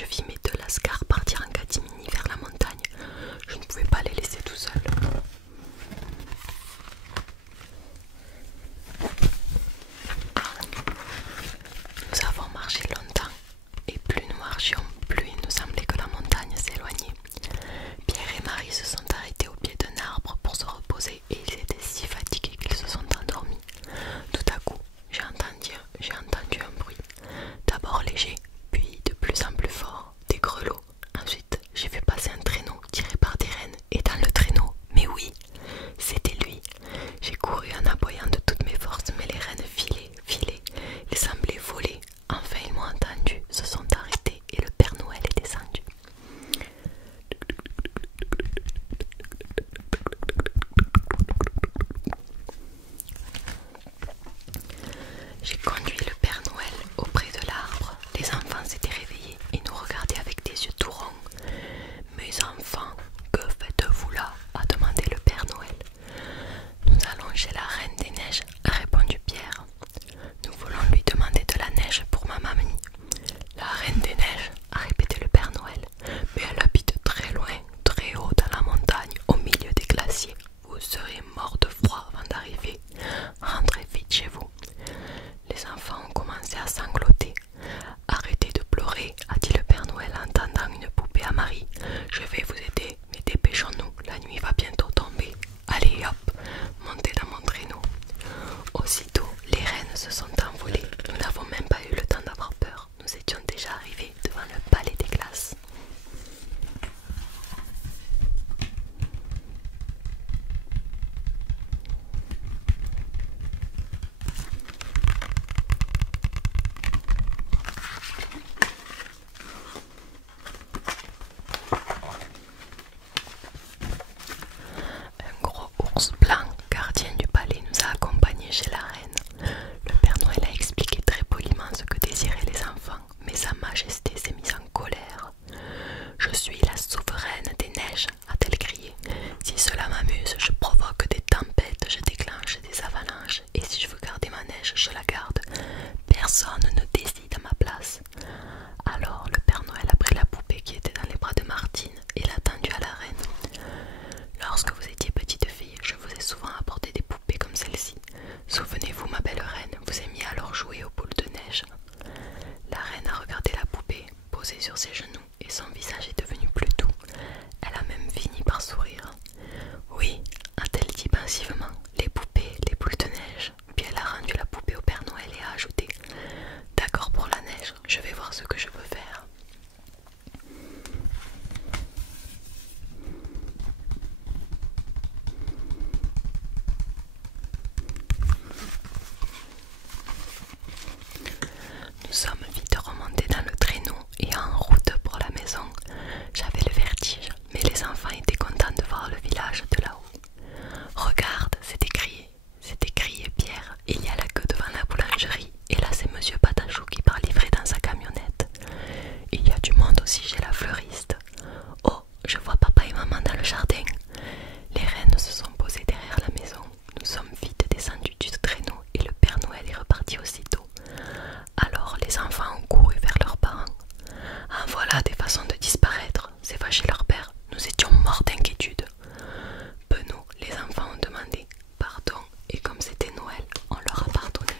je vis mes deux lascars partir en catimini vers la montagne. Je ne pouvais pas les laisser tout seuls. Nous avons marché longtemps, et plus nous marchions, plus il nous semblait que la montagne s'éloignait. Pierre et Marie se sont arrêtés au pied d'un arbre pour se reposer et ils étaient si fatigués qu'ils se sont endormis. Tout à coup, j'ai entendu un bruit, d'abord léger, puis de plus en plus fort, des grelots. Ensuite, j'ai vu passer un traîneau tiré par des rennes et dans le traîneau, mais oui, c'était lui. J'ai couru en aboyant de toutes mes forces, mais les rennes filaient, ils semblaient voler. Enfin, ils m'ont entendu, se sont arrêtés et le Père Noël est descendu. J'ai conduit le Père Noël auprès de l'arbre. Les enfants s'étaient réveillés et nous regardaient avec des yeux tout ronds. Mes enfants, que faites-vous là? A demandé le Père Noël. Nous allons chez la Reine des Neiges, a répondu Pierre. Nous voulons lui demander de la neige pour ma mamie. La Reine des Neiges, a répété le Père Noël, mais elle habite très loin, très haut dans la montagne, au milieu des glaciers. Vous serez mort de froid avant d'arriver. Rentrez vite chez vous. Les enfants ont commencé à sangloter. Arrêtez de pleurer, a dit le Père Noël en tendant une poupée à Marie. Je vais vous aider, mais dépêchons-nous, la nuit va bientôt tomber. Allez hop, montez dans mon traîneau. Aussitôt, les rennes se sont envolées. Nous n'avons même pas eu le temps d'avoir peur. Nous étions déjà arrivés devant le palais des glaces. Un gros ours blanc, gardien du palais, nous a accompagnés chez la reine. Le Père Noël a expliqué très poliment ce que désiraient les enfants, mais Sa Majesté s'est mise en colère. Je suis la souveraine des neiges, a-t-elle crié. Si cela m'amuse, je provoque des tempêtes, je déclenche des avalanches, et si je veux garder ma neige, je la garde. Personne ne décide à ma place. Alors le Père Noël a pris la poupée qui était dans les bras de Martine et l'a tendue à la reine. Lorsque vous étiez petite fille, je vous ai souvent apporté des poupées comme celle-ci. Souvenez-vous, ma belle reine, vous aimiez alors jouer aux boules de neige. La reine a regardé la poupée, posée sur ses genoux, et son visage est devenu plus doux. Elle a même fini par sourire. Oui, a-t-elle dit pensivement, les poupées, les boules de neige. Puis elle a rendu la poupée au Père Noël et a ajouté: d'accord pour la neige, je vais voir ce que je peux faire. Nous sommes vite remontés dans le traîneau et en route pour la maison. J'avais le vertige, mais les enfants étaient contents de voir le village de là-haut. Regarde, s'était crié Pierre, il y a la queue devant la boulangerie, et là c'est Monsieur Patachou qui part livrer dans sa camionnette. Il y a du monde aussi chez la fleuriste. Oh, je vois papa et maman dans le jardin. Les rennes se sont posées derrière la maison. Nous sommes vite descendus du traîneau et le Père Noël est reparti aussitôt. Alors les enfants ont couru vers leurs parents. En voilà des façons de disparaître, s'est fâché leur père. Nous étions morts d'inquiétude. Penaud, les enfants ont demandé pardon et comme c'était Noël, on leur a pardonné.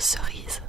cerise.